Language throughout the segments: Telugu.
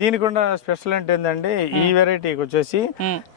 దీనికి ఉన్న స్పెషల్ ఏంటంటే ఈ వెరైటీకి వచ్చేసి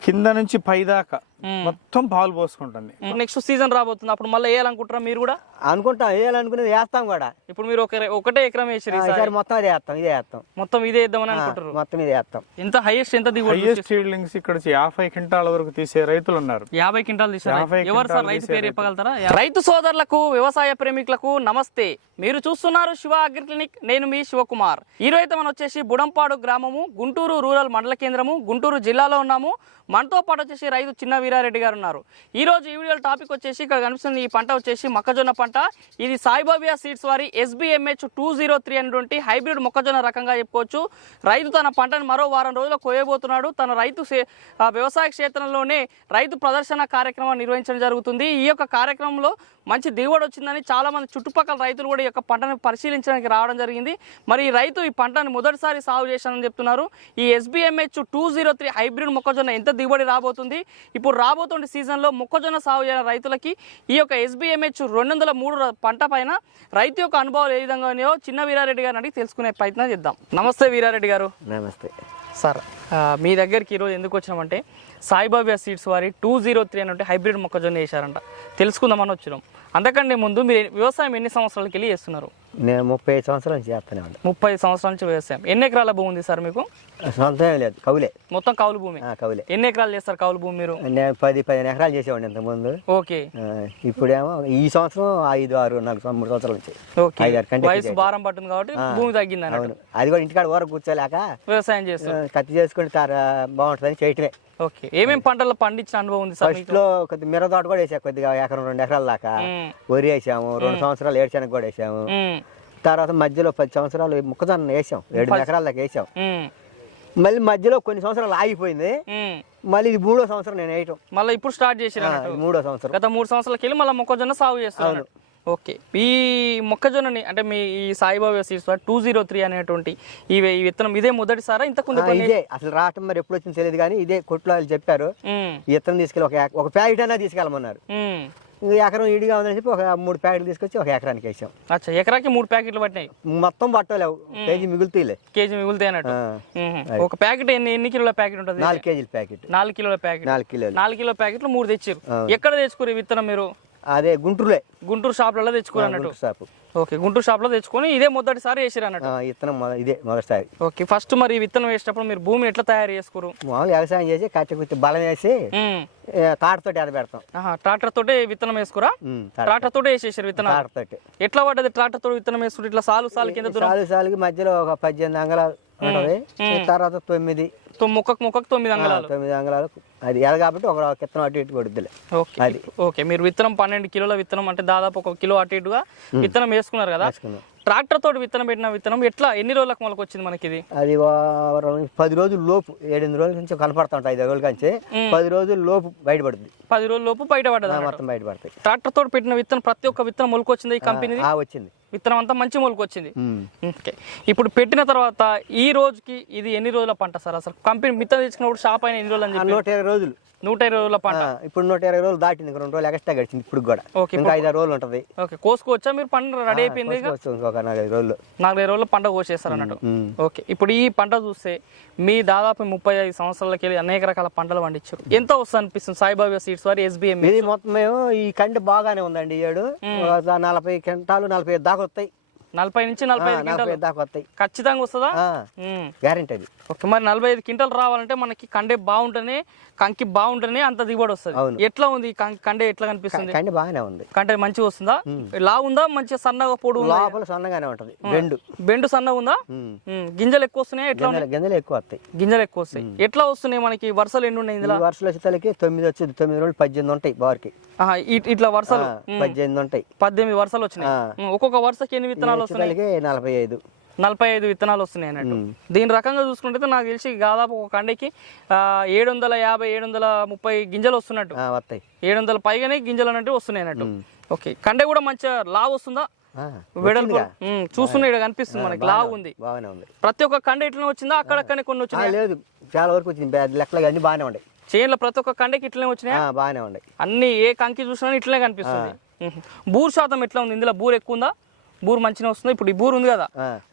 కింద నుంచి పై దాకా మొత్తం పాలు పోసుకుంటుంది. నెక్స్ట్ సీజన్ రాబోతుంది, అప్పుడు మళ్ళీ వేయాలనుకుంటారా మీరు కూడా? అనుకుంటాం, వేయాలనుకునేది వేస్తాం కూడా. ఇప్పుడు మీరు ఒకటే ఎకరం వేసారు, మొత్తం ఇదే వేస్తాం, ఇదే వేస్తాం, మొత్తం ఇదే వేద్దామని అనుకుంటారు. మొత్తం ఇదే వేస్తాం. ఎంత హైయెస్ట్ ఎంత దిగుబడి? హైయెస్ట్ సీడ్లింగ్స్ ఇక్కడ 50 క్వింటాల వరకు తీసే రైతులు ఉన్నారు. 50 క్వింటాలు తీసారు. ఎవరు సార్ రైతు పేరు చెప్పగలుగుతారా? రైతు సోదరులకు, వ్యవసాయ ప్రేమికులకు నమస్తే. మీరు చూస్తున్నారు శివ అగ్రి క్లినిక్. నేను మీ శివకుమార్. ఈరోజు అయితే మనం వచ్చేసి బుడంపాడు గ్రామము, గుంటూరు రూరల్ మండల కేంద్రము, గుంటూరు జిల్లాలో ఉన్నాము. మనతో పాటు వచ్చేసి రైతు చిన్న వీరారెడ్డి గారు ఉన్నారు. ఈ రోజు ఈ వీడియో టాపిక్ వచ్చేసి ఇక్కడ కనిపిస్తుంది ఈ పంట వచ్చేసి మొక్కజొన్న పంట. ఇది సాయిబాబా సీడ్స్ వారి SBMH 203 అనేటువంటి హైబ్రిడ్ మొక్కజొన్న రకంగా చెప్పుకోవచ్చు. రైతు తన పంటను మరో వారం రోజుల్లో కోయబోతున్నాడు. తన రైతు వ్యవసాయ క్షేత్రంలోనే రైతు ప్రదర్శన కార్యక్రమం నిర్వహించడం జరుగుతుంది. ఈ యొక్క కార్యక్రమంలో మంచి దిగుబడి వచ్చిందని చాలా మంది చుట్టుపక్కల రైతులు కూడా ఈ యొక్క పంటను పరిశీలించడానికి రావడం జరిగింది. మరి ఈ రైతు ఈ పంటను మొదటిసారి సాగు చేశానని చెప్తున్నారు. ఈ SBMH 203 హైబ్రిడ్ మొక్కజొన్న ఎంత దిగుబడి రాబోతుంది, ఇప్పుడు రాబోతున్న సీజన్లో మొక్కజొన్న సాగు చేయని రైతులకి ఈ యొక్క SBMH 203 పంట పైన రైతు యొక్క అనుభవాలు ఏ విధంగా ఉన్నాయో చిన్న వీరారెడ్డి గారిని అడిగి తెలుసుకునే ప్రయత్నం చేద్దాం. నమస్తే వీరారెడ్డి గారు. నమస్తే సార్. మీ దగ్గరికి ఈరోజు ఎందుకు వచ్చినామంటే సాయిబాబా సీడ్స్ వారి 203 అంటే హైబ్రిడ్ మొక్కజొన్న వేశారంట, తెలుసుకుందామని వచ్చినాం. అంతకంటే ముందు మీరు వ్యవసాయం ఎన్ని సంవత్సరాలకి వెళ్ళి చేస్తున్నారు? నేను 35 సంవత్సరాల నుంచి చేస్తానే ఉంటాను. 30 సంవత్సరాల నుంచి వ్యవసాయం. ఎన్ని ఎకరాల భూమి ఉంది సార్ మీకు? సొంతం లేదు, కవులే. మొత్తం కౌలు భూమి? కవులే. ఎన్ని ఎకరాలు చేస్తారు కౌలు భూమి మీరు? నేను 10-15 ఎకరాలు చేసేవాడిని ఇంతకుముందు. ఓకే. ఇప్పుడేమో ఈ సంవత్సరం 5-6-3 సంవత్సరాలు వచ్చాయి. ఓకే. వయసు భారం పట్టింది కాబట్టి భూమి తగ్గింది అన్నట్టు. అది కూడా ఇంటికాడ ఊర కూర్చోలేక వ్యవసాయం చేస్తారు. కత్తి చేసుకుని బాగుంటుందని చేయటమే. ఓకే. ఏమేమి పంటలు పండించిన అనుభవం ఉంది సార్? ఫస్ట్ లో కొద్దిగా మిరప తోట కూడా వేసాం, కొద్దిగా 1-2 ఎకరాల దాకా వరి వేసాము. 2 సంవత్సరాలు ఏడుశనగ కూడా వేసాము. తర్వాత మధ్యలో 10 సంవత్సరాలు మొక్కజొన్న వేసాం, 7 ఎకరాల దాకా వేసాం. మళ్ళీ మధ్యలో కొన్ని సంవత్సరాలు ఆగిపోయింది. మళ్ళీ ఇది 3వ సంవత్సరం నేను వేయటం. మళ్ళీ ఇప్పుడు స్టార్ట్ చేసిన 3వ సంవత్సరం. గత 3 సంవత్సరాలకి వెళ్ళి మళ్ళీ మొక్కజొన్న సాగు చేస్తాను. ఓకే. ఈ మొక్కజొన్నని అంటే మీ ఈ సాయిబాబా సీడ్స్ 203 అనేటువంటి ఈ విత్తనం ఇదే మొదటిసారా? ఇంతకుముందు ఇదే అసలు రావటం మరి ఎప్పుడు వచ్చింది తెలియదు, కానీ ఇదే కొట్లో వాళ్ళు చెప్పారు ఈ విత్తనం తీసుకెళ్ళి ఒక ప్యాకెట్ అయినా తీసుకెళ్ళమన్నారు. ఎకరం ఇడిగా ఉందని చెప్పి ఒక 3 ప్యాకెట్లు తీసుకొచ్చి ఒక ఎకరానికి వేసాం. అచ్చా, ఎకరాకి 3 ప్యాకెట్లు పట్టినాయి. మొత్తం పట్టలేవు, కేజీ మిగులుతాయిలే. కేజీ మిగులుతాయి అన్నట్టు. ఒక ప్యాకెట్ ఎన్ని కిలోల ప్యాకెట్ ఉంటుంది? 4 కేజీల ప్యాకెట్. 4 కిలోల ప్యాకెట్. 4 కిలో ప్యాకెట్లు 3 తెచ్చారు. ఎక్కడ తెచ్చుకోరు విత్తనం మీరు? అదే గుంటూరులో, గుంటూరు షాప్లలో తెచ్చుకోరు అన్నట్టు. ఓకే. గుంటూరు షాప్ లో తెచ్చుకొని ఇదే మొదటిసారి వేసారు అన్నట్టు. విత్తనం ఇదే మొదటిసారి. ఓకే. ఫస్ట్ మరి విత్తనం వేసేటప్పుడు మీరు భూమిని ఎట్లా తయారు చేసుకోరు? మామూలు వ్యవసాయం చేసి కట్టి కుట్టి బలం వేసి తాటతో పెడతాం. ట్రాక్టర్ తోటే విత్తనం వేసుకురా? ట్రాక్టర్ తోటే వేసేసారు విత్తనం. ఎట్లా పడ్డది ట్రాక్టర్ తోటి విత్తనం వేసుకుంటే? ఇట్లా సాలు కింద సాలుకి మధ్యలో ఒక 18 అంగళాలు ఉంటది. తర్వాత 9 మొక్కకు 9 అంగళాలు. 9 అంగళాలు. అది ఎద కాబట్టి ఒక విత్తనం అటు ఇటు కొడుద్దిలే. అది ఓకే. మీరు విత్తనం 12 కిలోల విత్తనం అంటే దాదాపు 1 కిలో అటు ఇటుగా విత్తనం వేసుకున్నారు కదా. ట్రాక్టర్ తోటి విత్తనం పెట్టిన విత్తనం ఎట్లా ఎన్ని రోజులకు మొలక వచ్చింది మనకి? ఇది అది 10 రోజుల లోపు, 7-8 రోజుల నుంచి కనపడతా ఉంటాయి. 5 రోజుల నుంచి 10 రోజుల లోపు బయటపడుతుంది. 10 రోజుల లోపు బయటపడ్డది మొత్తం బయటపడతాయి. ట్రాక్టర్ తోటి పెట్టిన విత్తనం ప్రతి ఒక్క విత్తనం మొలక వచ్చింది ఈ కంపెనీ? వచ్చింది. విత్తనం అంతా మంచి మొలక వచ్చింది. ఓకే. ఇప్పుడు పెట్టిన తర్వాత ఈ రోజుకి ఇది ఎన్ని రోజుల పంట సార్? అసలు కంపెనీ విత్తనం తెచ్చుకున్నప్పుడు షాప్ అయిన ఎన్ని రోజులు అని చెప్పి? 120 రోజులు. 120 రోజుల పంట. ఇప్పుడు 120 రోజులు దాటింది. 2 రోజులు ఎక్స్ట్రా గడిచింది ఇప్పుడు కూడా. ఇంకా 5-6 రోజులు ఉంటది. ఓకే. కోసుకోవచ్చా మీరు? పంట రెడీ అయిపోయింది. ఒక 4-5 రోజులు. 4-5 రోజులు పంట కోసేస్తారు అన్నట్టు. ఓకే. ఇప్పుడు ఈ పంట చూస్తే మీ దాదాపు 35 సంవత్సరాలకి వెళ్ళి అనేక రకాల పంటలు పండించారు. ఎంత వస్తుంది అనిపిస్తుంది సాయిబాబా సీడ్స్ వారి SBM? ఇది మొత్తం ఈ కంటి బాగానే ఉందండి. 40 క్వింటాలు 45 దాకా వస్తాయి. 40 నుంచి 45 దాకా వస్తాయి. ఖచ్చితంగా వస్తుందా? గ్యారెంటీ అది. ఓకే. మరి 45 క్వింటాలు రావాలంటే మనకి కండే బాగుంటేనే, కంకి బాగుంటేనే అంత దిగుబడి వస్తుంది. ఎట్లా ఉంది కండే? ఎట్లా కనిపిస్తుంది? కండి బాగానే ఉంది. కంటే మంచిగా వస్తుందా? లా ఉందా? మంచిగా సన్నగా పొడు? లోపల సన్నగానే ఉంటది. బెండు సన్నగా ఉందా? గింజలు ఎక్కువ వస్తున్నాయి? ఎట్లా? గింజలు ఎక్కువ వస్తాయి. గింజలు ఎక్కువ వస్తాయి. ఎట్లా వస్తున్నాయి మనకి? వరుసలు ఎన్ని ఉన్నాయి ఇందులో? వరుసలు వచ్చేసరికి 9 వచ్చింది. 9 రోజులు 18 ఉంటాయి బార్కి. ఇట్లా వరుసలు 18 ఉంటాయి. 18 వరుసలు వచ్చినాయి. ఒక్కొక్క వరుసకి ఎన్ని విత్తనాలు వస్తున్నాయి? 45 విత్తనాలు వస్తున్నాయి అన్నట్టు. దీని రకంగా చూసుకుంటే నాకు తెలిసి దాదాపు ఒక కండకి 750-730 గింజలు వస్తున్నట్టు. 700 పైగానే గింజలు అన్నట్టు వస్తున్నాయి అన్నట్టు. ఓకే. కండే కూడా మంచిగా లావు వస్తుందా? వెడల్పు చూస్తున్నా ఇక్కడ కనిపిస్తుంది మనకి, లావు ఉంది. ప్రతి ఒక్క కండ ఇట్లనే వచ్చిందా? అక్కడక్కడనే కొన్ని వచ్చినాయి? లేదు, చాలా వరకు వచ్చింది. లెక్కలు అన్ని బాగానే ఉన్నాయి. చేనులో ప్రతి ఒక్క కండకి ఇట్లనే వచ్చినాయి. బాగానే ఉన్నాయి. అన్ని ఏ కంకి చూసినా ఇట్లనే కనిపిస్తుంది. బూర్ శాతం ఎట్లా ఉంది? ఇందులో బూర్ ఎక్కువ ఉందా? బూరు మంచిగా వస్తుంది. ఇప్పుడు ఈ బూరు ఉంది కదా,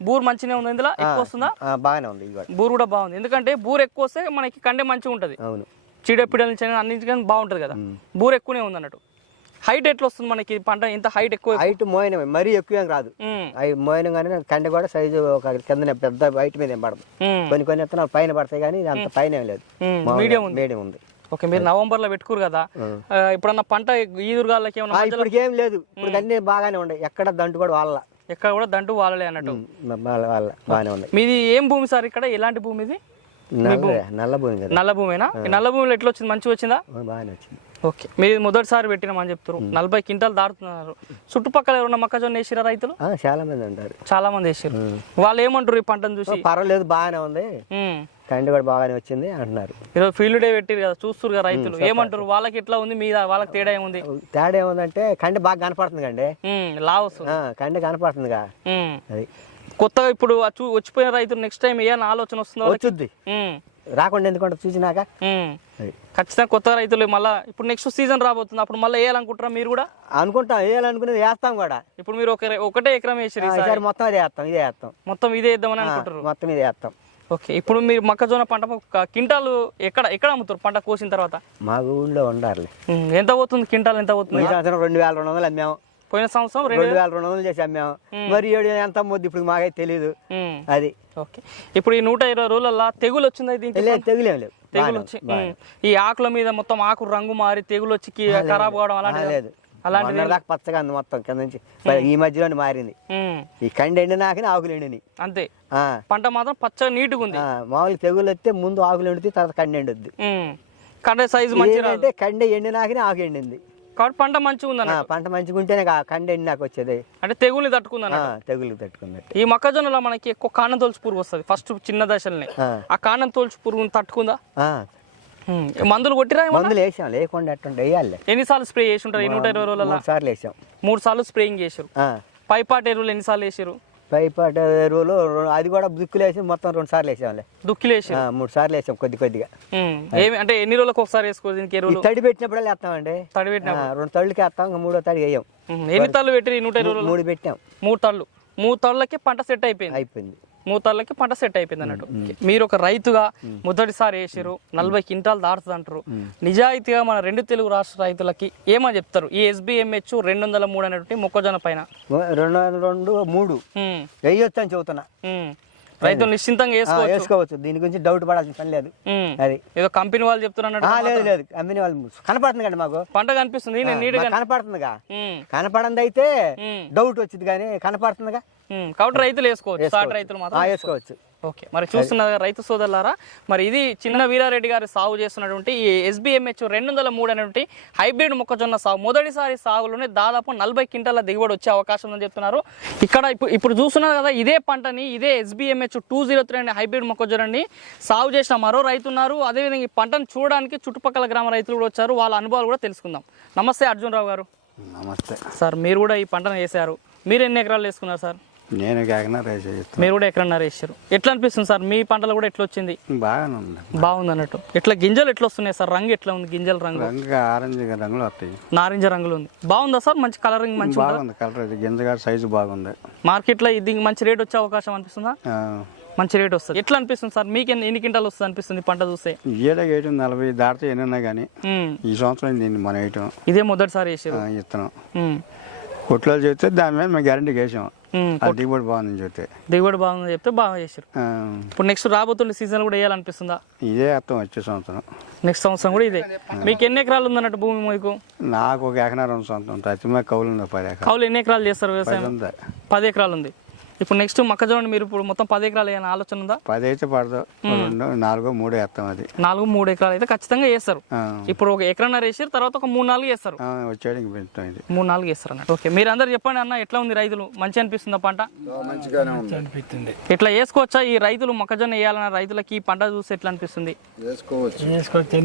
బూరు మంచిగా ఉంది, ఇందులో ఎక్కువ వస్తుందా? బాగానే ఉంది. బూరు కూడా బాగుంది, ఎందుకంటే బూరు ఎక్కువ వస్తే మనకి కండే మంచిగా ఉంటుంది. అవును, చీడపీడల నుంచి అన్నింటికీ బాగుంటుంది కదా. బూరు ఎక్కువనే ఉంది అన్నట్టు. హైట్ ఎట్లా వస్తుంది మనకి పంట? ఇంత హైట్ ఎక్కువ? హైట్ మోయనమే, మరీ ఎక్కువ ఏం రాదు. అవి మోయనం కానీ కండ కూడా సైజు ఒక కింద పెద్ద హైట్ మీద ఏం పడదు. కొన్ని విత్తనాలు పైన పడతాయి కానీ అంత పైన ఏం లేదు, మీడియం ఉంది. ఓకే, మీరు నవంబర్ లో పెట్టుకోరు కదా, ఇప్పుడన్నా పంట ఈదురుగాళ్ళకి ఏమన్నా? ఇప్పటికి ఏం లేదు, ఇప్పుడు అన్ని బాగానే ఉన్నాయి. ఎక్కడ దంటు కూడా వాళ్ళ, ఎక్కడ కూడా దంటు వాళ్ళలే అన్నట్టు. వాళ్ళ బాగానే ఉన్నాయి. మీది ఏం భూమి సార్? ఇక్కడ ఎలాంటి భూమి ఇది? నల్ల భూమి కదా. నల్ల భూమేనా? నల్ల భూమిలో ఎట్లా వచ్చింది? మంచిగా వచ్చిందా? బాగానే వచ్చింది. ఓకే, మీరు మొదటిసారి పెట్టినామని చెప్తారు. 40 క్వింటాలు దాటుతున్నారు. చుట్టుపక్కల ఎవరన్నా మొక్కజొన్న వేసిరా రైతులు? చాలా మంది అంటారు, చాలా మంది వేసారు. వాళ్ళు ఏమంటారు ఈ పంటను చూసి? పర్వాలేదు, బాగానే ఉంది, కండి కూడా బాగానే వచ్చింది అంటున్నారు. ఈరోజు ఫీల్డ్ డే పెట్టారు కదా, చూస్తారు కదా రైతులు, ఏమంటారు? వాళ్ళకి ఎట్లా ఉంది, మీద వాళ్ళకి తేడా ఏముంది? తేడా ఏముందంటే కండి బాగా కనపడుతుంది కండి, లావ్ వస్తుంది, కండి కనపడుతుందిగా. అది కొత్తగా ఇప్పుడు వచ్చిపోయిన రైతులు నెక్స్ట్ టైం ఏమైనా ఆలోచన వస్తుందో? వచ్చుద్ది, రాకుండా ఎందుకంటే చూసినాక ఖచ్చితంగా కొత్త రైతులు మళ్ళీ ఇప్పుడు నెక్స్ట్ సీజన్ రాబోతుంది, అప్పుడు మళ్ళీ వేయాలనుకుంటారా మీరు కూడా? అనుకుంటాం, వేయాలనుకునేది వేస్తాం కూడా. ఇప్పుడు మీరు ఒకటే ఎకరం వేసారు, మొత్తం ఇదే వేస్తాం, ఇదే వేస్తాం, మొత్తం ఇదే వేద్దామని అనుకుంటారు? మొత్తం ఇదే వేస్తాం. ఓకే, ఇప్పుడు మీరు మొక్కజొన్న పంట క్వింటాలు ఎక్కడ అమ్ముతారు పంట కోసిన తర్వాత? మా ఊళ్ళో ఉండాలి. ఎంత పోతుంది క్వింటాల్? ఎంత పోతుంది? 2200 అమ్మాము, పోయిన సంవత్సరం 2200 చేసి అమ్మాము. మరి ఎంత అమ్మొద్దు ఇప్పుడు మాకైతే తెలియదు. అది ఓకే, ఇప్పుడు ఈ 120 రోజులలో తెగులు వచ్చింది? తెగులేం లేవు, తెగులు వచ్చి ఈ ఆకుల మీద మొత్తం ఆకు రంగు మారి తెగులు వచ్చి ఖరాబ్ కావడం అలాంటి లేదు? అలాంటి పచ్చగా ఉంది మొత్తం కింద నుంచి, ఈ మధ్యలో మారింది. ఈ కండి ఎండినాకనే ఆకులు ఎండినాయి అంతే. పంట మాత్రం పచ్చగా నీట్గా ఉంది. మామూలు తెగులు వస్తే ముందు ఆకులు ఎండుతాయి, తర్వాత కండి ఎండుద్ది. కండ సైజు మంచిగా అంటే కండి ఎండినాకనే ఆకు ఎండింది కాబట్టి పంట మంచిగా ఉందన్న. పంట మంచిగా ఉంటేనే కండి ఎండినాక వచ్చేది, అంటే తెగులు తట్టుకుందన్న. తెగులు తట్టుకుంది. ఈ మొక్కజొన్నలో మనకి ఎక్కువ కాండం తోల్చి పురుగు వస్తుంది ఫస్ట్ చిన్న దశల్ని, ఆ కాండం తోల్చి పురుగుని తట్టుకుందా? మందులు కొట్టిరా? మందులు వేసాం, లేకుండా ఎట్టుంటే వేయాలి. ఎన్నిసార్లు స్ప్రే చేసి ఉంటారు? 120 రోజులలో 3 సార్లు వేసాం. 3 సార్లు స్ప్రేయింగ్ చేసారు. పైపాటి ఎరువులు ఎన్నిసార్లు వేసారు? పైపాట ఎరువులు అది కూడా దుక్కులు వేసి మొత్తం 2 సార్లు వేసాంలే. దుక్కులు వేసి 3 సార్లు వేసాం, కొద్దిగా. అంటే ఎన్ని రోజులకు ఒకసారి వేసుకోవచ్చు దీనికి ఎరువులు? తడి పెట్టినప్పుడు వేస్తామండి, తడి పెట్టిన 2 తళ్ళకి వేస్తాం, 3వ తడి వేయం. ఎన్ని తళ్ళు పెట్టి 120 రోజులు? 3 పెట్టాం. 3 తళ్ళకి పంట సెట్ అయిపోయింది. 3 తళ్ళకి పంట సెట్ అయిపోయింది అన్నట్టు. మీరు ఒక రైతుగా మొదటిసారి వేసారు, 40 క్వింటాలు దాటుతుంది అంటారు. నిజాయితీగా మన 2 తెలుగు రాష్ట్ర రైతులకి ఏమని చెప్తారు? ఈ SBMH 203 అనేటువంటి మొక్కజొన్న పైన 203 వేయొచ్చు అని చెబుతున్నా. రైతులు నిశ్చింతంగా వేసుకోవచ్చు, దీని గురించి డౌట్ పడాల్సిన పని లేదు. అది ఏదో కంపెనీ వాళ్ళు చెప్తున్నారు? లేదు, కంపెనీ వాళ్ళు కనపడుతుంది కండి, మాకు పంట కనిపిస్తుంది, కనపడుతుందిగా. కనపడంది అయితే డౌట్ వచ్చింది, కానీ కనపడుతుందిగా. కాబట్టి రైతులు వేసుకోవచ్చు, సాటి రైతులు మాత్రం వేసుకోవచ్చు. ఓకే, మరి చూస్తున్నారు రైతు సోదరులారా, మరి ఇది చిన్న వీరారెడ్డి గారు సాగు చేస్తున్నటువంటి ఈ SBMH 203 అనేటువంటి హైబ్రిడ్ మొక్కజొన్న సాగు. మొదటిసారి సాగులోనే దాదాపు 40 క్వింటాల దిగుబడి వచ్చే అవకాశం ఉందని చెప్తున్నారు. ఇక్కడ ఇప్పుడు చూస్తున్నారు కదా, ఇదే పంటని, ఇదే SBMH 203 అనే హైబ్రిడ్ మొక్కజొన్నని సాగు చేసిన మరో రైతు ఉన్నారు. అదేవిధంగా ఈ పంటను చూడడానికి చుట్టుపక్కల గ్రామ రైతులు కూడా వచ్చారు, వాళ్ళ అనుభవాలు కూడా తెలుసుకుందాం. నమస్తే అర్జున్ రావు గారు. నమస్తే సార్, మీరు కూడా ఈ పంటను వేసారు, మీరు ఎన్ని ఎకరాలు వేసుకున్నారు సార్? నేను ఎకరన్నర వేసేస్తాను. మీరు కూడా ఎకరన్నర వేసారు. ఎట్లా అనిపిస్తుంది సార్ మీ పంటలు కూడా? ఎట్లా వచ్చింది? బాగానే ఉంది, బాగుంది అన్నట్టు. ఎట్లా గింజలు ఎట్లా వస్తున్నాయి సార్? రంగు ఎట్లా ఉంది? గింజల రంగు ఆరెంజ్ రంగులు వస్తాయి, నారింజ రంగులు ఉంది. బాగుందా సార్? మంచి కలరింగ్ మంచి బాగుంది, కలర్ అది గింజ సైజు బాగుంది. మార్కెట్లో ఇది మంచి రేట్ వచ్చే అవకాశం అనిపిస్తుందా? మంచి రేట్ వస్తుంది. ఎట్లా అనిపిస్తుంది సార్ మీకు? ఎన్ని క్వింటాలు వస్తుంది అనిపిస్తుంది పంట చూస్తే? ఏడా 40 దాటితే ఎన్ని కానీ ఈ సంవత్సరం దీన్ని మనం వేయటం ఇదే మొదటిసారి వేసారు ఇస్తున్నాం. కొట్లో చెప్తే దాని మీద మేము గ్యారంటీకి వేసాం, దిగుబడి బాగుందని చెప్తే. దిగుబడి బాగుందని చెప్తే బాగా చేశారు. ఇప్పుడు నెక్స్ట్ రాబోతున్న సీజన్ కూడా వేయాలనిపిస్తుందా? ఇదే అర్థం వచ్చే సంవత్సరం, నెక్స్ట్ సంవత్సరం కూడా ఇదే. మీకు ఎన్ని ఎకరాలు ఉందన్నట్టు భూమి? మీకు నాకు 1 ఎకరం సొంతం ఉంటుంది, అతి కౌలు ఉంది 10 ఎకరాలు. కౌలు ఎన్ని ఎకరాలు చేస్తారు వ్యవసాయం? 10 ఎకరాలు ఉంది. ఇప్పుడు నెక్స్ట్ మొక్కజొన్న మీరు ఇప్పుడు మొత్తం 10 ఎకరాలు ఏమైనా ఆలోచన ఉందా? 10 అయితే పడదు, 2, 4, 3 వేస్తాం. అది 4, 3 ఎకరాలు అయితే ఖచ్చితంగా వేస్తారు. ఇప్పుడు 1 ఎకరన్నర వేసారు, తర్వాత ఒక 3, 4 వేస్తారు. వచ్చేయడానికి పెంచుతాం, ఇది 3, 4 వేస్తారు అన్నట్టు. ఓకే, మీరు అందరు చెప్పండి అన్న, ఎట్లా ఉంది రైతులు? మంచి అనిపిస్తుందా పంట? మంచిగానే అనిపిస్తుంది. ఇట్లా వేసుకోవచ్చా ఈ రైతులు? మొక్కజొన్న వేయాలన్న రైతులకి ఈ పంట చూస్తే ఎట్లా అనిపిస్తుంది? వేసుకోవచ్చు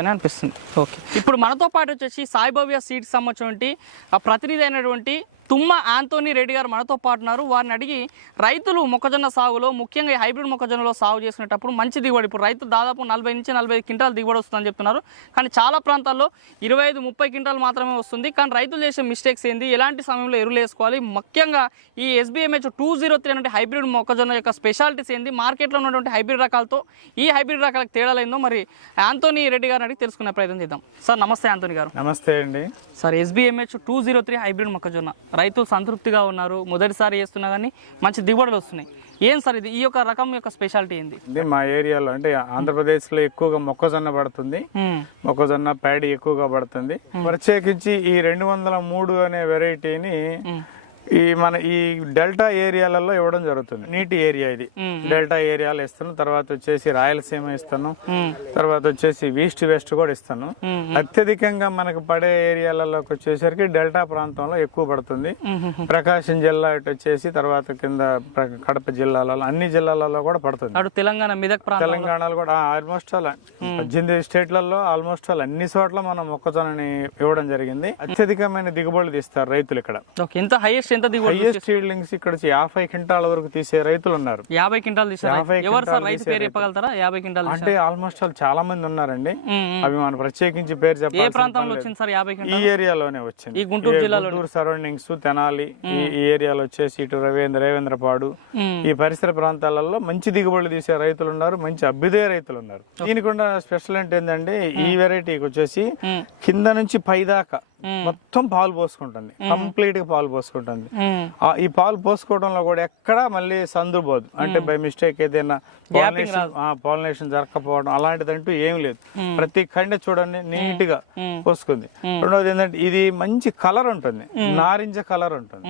అని అనిపిస్తుంది. ఓకే, ఇప్పుడు మనతో పాటు వచ్చేసి సాయిభవ్య సీడ్స్ సంబంధించినటువంటి ఆ ప్రతినిధి అయినటువంటి తుమ్మ ఆంటోనీ రెడ్డి గారు మనతో పాటు ఉన్నారు. వారిని అడిగి రైతులు మొక్కజొన్న సాగులో ముఖ్యంగా హైబ్రిడ్ మొక్కజొన్నలో సాగు చేసుకునేటప్పుడు మంచి దిగుబడి, ఇప్పుడు రైతు దాదాపు 40 నుంచి 45 క్వింటాల్ దిగుబడి వస్తుందని చెప్తున్నారు. కానీ చాలా ప్రాంతాల్లో 25-30 క్వింటాల్ మాత్రమే వస్తుంది. కానీ రైతులు చేసే మిస్టేక్స్ ఏంది, ఎలాంటి సమయంలో ఎరువులు వేసుకోవాలి, ముఖ్యంగా ఈ SBMH 203 అనే హైబ్రిడ్ మొక్కజొన్న యొక్క స్పెషాలిటీస్ ఏంది, మార్కెట్లో ఉన్నటువంటి హైబ్రిడ్ రకాలతో ఈ హైబ్రిడ్ రకాలకు తేడాలైందో మరి ఆంటోనీ రెడ్డి గారిని అడిగి తెలుసుకునే ప్రయత్నం చేద్దాం. సార్ నమస్తే ఆంటోనీ గారు. నమస్తే అండి. సార్ SBMH 203 హైబ్రిడ్ మొక్కజొన్న రైతులు సంతృప్తిగా ఉన్నారు, మొదటిసారి చేస్తున్నా కానీ మంచి దిగుబడులు వస్తున్నాయి. ఏం సార్ ఇది, ఈ యొక్క రకం యొక్క స్పెషాలిటీ ఏంది? ఇది మా ఏరియాలో అంటే ఆంధ్రప్రదేశ్ లో ఎక్కువగా మొక్కజొన్న పడుతుంది, మొక్కజొన్న ప్యాడీ ఎక్కువగా పడుతుంది. ప్రత్యేకించి ఈ 203 అనే వెరైటీని ఈ డెల్టా ఏరియాలలో ఇవ్వడం జరుగుతుంది. నీటి ఏరియా ఇది, డెల్టా ఏరియాలో ఇస్తాను, తర్వాత వచ్చేసి రాయలసీమ ఇస్తాను, తర్వాత వచ్చేసి ఈస్ట్ వెస్ట్ కూడా ఇస్తాను. అత్యధికంగా మనకు పడే ఏరియాలలోకి వచ్చేసరికి డెల్టా ప్రాంతంలో ఎక్కువ పడుతుంది. ప్రకాశం జిల్లా ఇటు వచ్చేసి తర్వాత కింద కడప జిల్లాలలో అన్ని జిల్లాలలో కూడా పడుతుంది. అటు తెలంగాణ మెదక్ తెలంగాణలో కూడా ఆల్మోస్ట్ ఆల్ 18 స్టేట్లలో ఆల్మోస్ట్ ఆల్ అన్ని చోట్ల మనం మొక్కజొన్నని ఇవ్వడం జరిగింది. అత్యధికమైన దిగుబడులు తీస్తారు రైతులు ఇక్కడ. ఎంత హైయెస్ట్ హైయెస్ట్ ఈల్డింగ్స్ ఇక్కడ 50 క్వింటాల వరకు తీసే రైతులు ఉన్నారు. 50 క్వింటాల్ ఎవరు సార్ రైతు పేరు చెప్పగలుగుతారా? 50 క్వింటాల్ అంటే ఆల్మోస్ట్ ఆల్ చాలా మంది ఉన్నారండి. అవి మనం ప్రత్యేకించి పేరు చెప్పాలి. ఏ ప్రాంతంలో వచ్చింది సార్ 50 క్వింటాల్? ఈ ఏరియాలోనే వచ్చింది. ఈ గుంటూరు జిల్లాలో, గుంటూరు సరౌండింగ్స్, తెనాలి ఈ ఏరియాలో వచ్చేసి ఇటు రేవేంద్రపాడు ఈ పరిసర ప్రాంతాలలో మంచి దిగుబడులు తీసే రైతులు ఉన్నారు, మంచి అభ్యుదయ రైతులు ఉన్నారు. దీనికి ఉన్న స్పెషల్ ఏంటంటే ఈ వెరైటీకి వచ్చేసి కింద నుంచి పై దాకా మొత్తం పాలు పోసుకుంటుంది, కంప్లీట్ గా పాలు పోసుకుంటుంది. ఈ పాలు పోసుకోవడంలో కూడా ఎక్కడా మళ్ళీ సందుపోదు, అంటే బై మిస్టేక్ ఏదైనా పాలినేషన్ జరగకపోవడం అలాంటిదంటూ ఏం లేదు. ప్రతి కండ చూడండి నీట్ గా పోసుకుంది. రెండవది ఏంటంటే ఇది మంచి కలర్ ఉంటుంది, నారింజ కలర్ ఉంటుంది.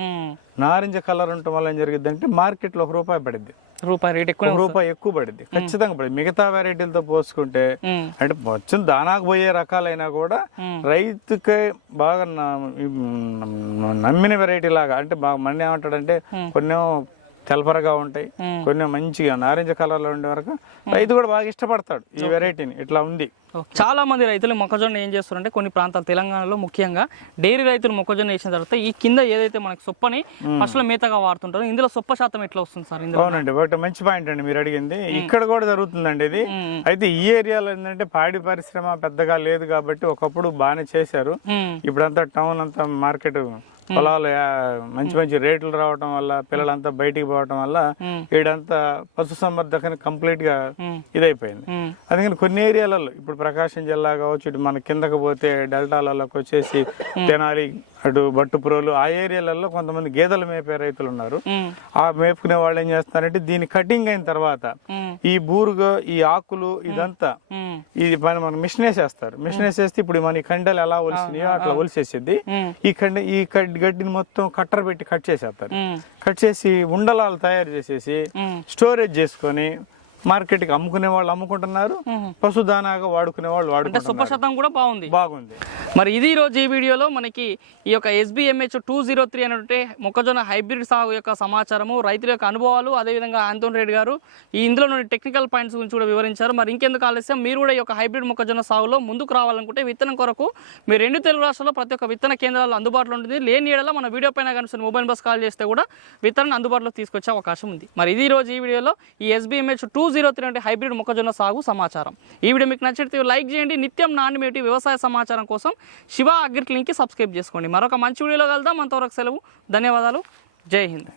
నారింజ కలర్ ఉండటం వల్ల ఏం జరిగింది అంటే మార్కెట్ లో ₹1 పడింది, ₹1 ఎక్కువ పడింది, ఖచ్చితంగా పడింది. మిగతా వెరైటీలతో పోసుకుంటే అంటే వచ్చిన దానాకు పోయే రకాలైనా కూడా రైతుకే బాగా నమ్మిన వెరైటీ లాగా, అంటే బాగా మన ఏమంటాడంటే కొన్ని తెల్పరగా ఉంటాయి, కొన్ని మంచిగా నారింజ కలర్ లో ఉండే వరకు రైతు కూడా బాగా ఇష్టపడతాడు ఈ వెరైటీని. ఇట్లా ఉంది. చాలా మంది రైతులు మొక్కజొన్న ఏం చేస్తారంటే కొన్ని ప్రాంతాలు తెలంగాణలో ముఖ్యంగా డైరీ రైతులు మొక్కజొన్న వేసిన తర్వాత ఈ కింద ఏదైతే మనకి సొప్పని ఫస్ట్ మేతగా వాడుతుంటారో ఇందులో సొప్ప శాతం ఎట్లా వస్తుంది సార్? అవునండి, ఒకటి మంచి పాయింట్ అండి మీరు అడిగింది. ఇక్కడ కూడా జరుగుతుందండి ఇది. అయితే ఈ ఏరియాలో ఏంటంటే పాడి పరిశ్రమ పెద్దగా లేదు కాబట్టి ఒకప్పుడు బాగానే చేశారు. ఇప్పుడంతా టౌన్ అంతా మార్కెట్ పొలాలు మంచి మంచి రేట్లు రావడం వల్ల పిల్లలంతా బయటికి పోవడం వల్ల ఈడంతా పశు సంవర్ధకని కంప్లీట్ గా ఇదైపోయింది. అందుకని కొన్ని ఏరియాలలో ఇప్పుడు ప్రకాశం జిల్లా కావచ్చు, ఇటు మన కిందకు పోతే డెల్టాలలోకి వచ్చేసి తెనాలి, అటు బట్టుపురోలు ఆ ఏరియాలలో కొంతమంది గేదెలు మేపే రైతులు ఉన్నారు. ఆ మేపుకునే వాళ్ళు ఏం చేస్తున్నారంటే దీని కటింగ్ అయిన తర్వాత ఈ బూరుగా ఈ ఆకులు ఇదంతా ఇది పని మనం మిషన్ వేసేస్తారు. మిషన్ వేసేస్తే ఇప్పుడు మన ఈ కండలు ఎలా ఒలిసినాయో అట్లా ఒలిసేసిద్ది. ఈ గడ్డిని మొత్తం కట్టర్ పెట్టి కట్ చేసేస్తారు. కట్ చేసి ఉండలాలు తయారు చేసేసి స్టోరేజ్ చేసుకొని మార్కెట్ కి అమ్ముకునే వాళ్ళు అమ్ముకుంటున్నారు, పశుదానాగా వాడుకునే వాళ్ళు వాడుకుంటున్నారు. సొప్ప శాతం కూడా బాగుంది. మరి ఇది రోజు ఈ వీడియోలో మనకి ఈ యొక్క SBMH 203 అనేటువంటి మొక్కజొన్న హైబ్రిడ్ సాగు యొక్క సమాచారము, రైతుల యొక్క అనుభవాలు, అదేవిధంగా ఆంటోనీ రెడ్డి గారు ఈ ఇందులో టెక్నికల్ పాయింట్స్ గురించి కూడా వివరించారు. మరి ఇంకెందుకు ఆలస్యం, మీరు కూడా ఈ యొక్క హైబ్రిడ్ మొక్కజొన్న సాగులో ముందుకు రావాలనుకుంటే విత్తనం కొరకు మీరు 2 తెలుగు రాష్ట్రాల్లో ప్రతి ఒక్క విత్తన కేంద్రాలు అందుబాటులో ఉంటుంది. లేని ఏడల మన వీడియో పైన కనిపిస్తున్న మొబైల్ బస్ కాల్ చేస్తే కూడా విత్తనాన్ని అందుబాటులో తీసుకొచ్చే అవకాశం ఉంది. మరి ఇది రోజు ఈ వీడియోలో ఈ SBMH 203 అంటే హైబ్రిడ్ మొక్కజొన్న సాగు సమాచారం. ఈ వీడియో మీకు నచ్చితే లైక్ చేయండి. నిత్యం నాణ్యమేటి వ్యవసాయ సమాచారం కోసం శివ అగ్రిక్లినిక్ కి సబ్స్క్రైబ్ చేసుకోండి. మరొక మంచి వీడియోలో కలుద్దాం. అంతవరకు సెలవు. ధన్యవాదాలు. జై హింద్.